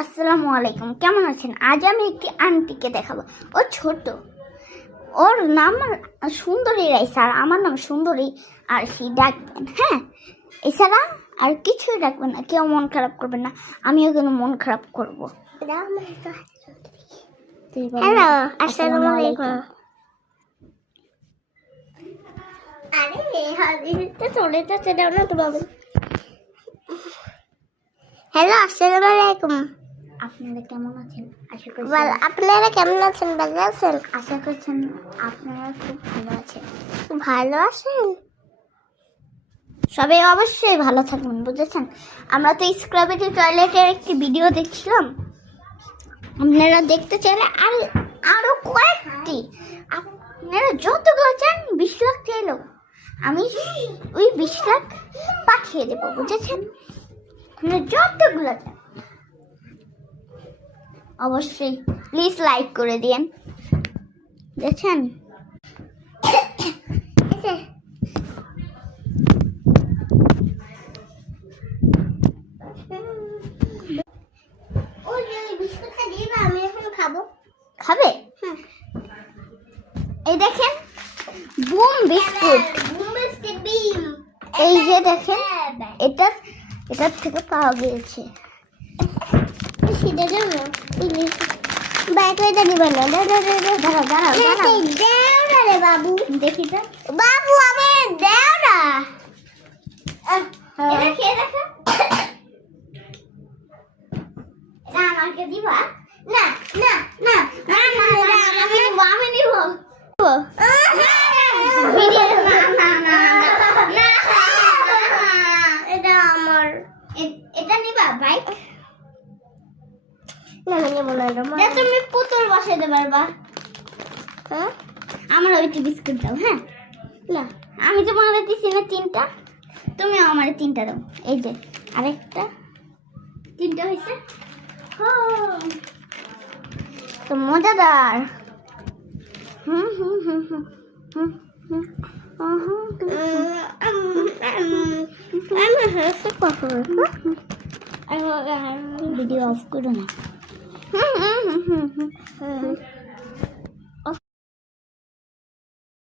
আসসালামু আলাইকুম, কেমন আছেন? আজ আমি একটি আন্টিকে দেখাবো। ও ছোট, ওর নাম সুন্দরী রাইসা, আর আমার নাম সুন্দরী। আর সে ডাকবেন, হ্যাঁ, এছাড়া আর কিছুই ডাকবেন না। কেউ মন খারাপ করবেন না, আমিও কোনো মন খারাপ করবো। হ্যালো, আসসালামু আলাইকুম। চলে যাচ্ছে দাও না তো বাবু। হ্যালো, আসসালামু আলাইকুম। আপনারা কেমন আছেন? আপনারা কেমন আছেন? ভালো আছেন? আশা করছেন আপনারা খুব ভালো আছেন। ভালো আছেন? সবাই অবশ্যই ভালো থাকবেন, বুঝেছেন? আমরা তো স্ক্রাবেটি টয়লেটের একটি ভিডিও দেখছিলাম, আপনারা দেখতে চাইলে আরো কয়েকটি, আপনারা যতগুলো চান 20 লাখ চাইলেও আমি ওই 20 লাখ পাঠিয়ে দেবো, বুঝেছেন? আপনারা যতগুলো চান অবশ্যই প্লিজ লাইক করে দিন, বুঝেছেন? আমি এখন খাবো। খাবে? এই দেখেন বুম বিস্কুট, এই যে দেখেন এটার থেকে পাওয়া গিয়েছে। সেটা জন্য ব্যাগ হয়ে দিবে না। দাঁড়াও দাঁড়াও দাঁড়াও, দেও না রে বাবু। দেখি তো বাবু আমি দেও না। এটা খেয়ে দেখো। এটা আমাকে দিবা? না না না না না না, আমি নিব। ভিডিও না না না না, এটা আমার। এটা নিবা বাইক? না না নেবো না। এটা তুমি পুতুল বসাইতে পারবা। হ্যাঁ, আমার ওইটি বিস্কুট দাও। হ্যাঁ, না আমি তোমাকে দিছি না 3টা, তুমি আমার 3টা দাও। এই যে আরেকটা, 3টা হয়েছে। তো মজাদার। হুম হুম হুম হুম হুম হুম ভিডিও অফ করো না।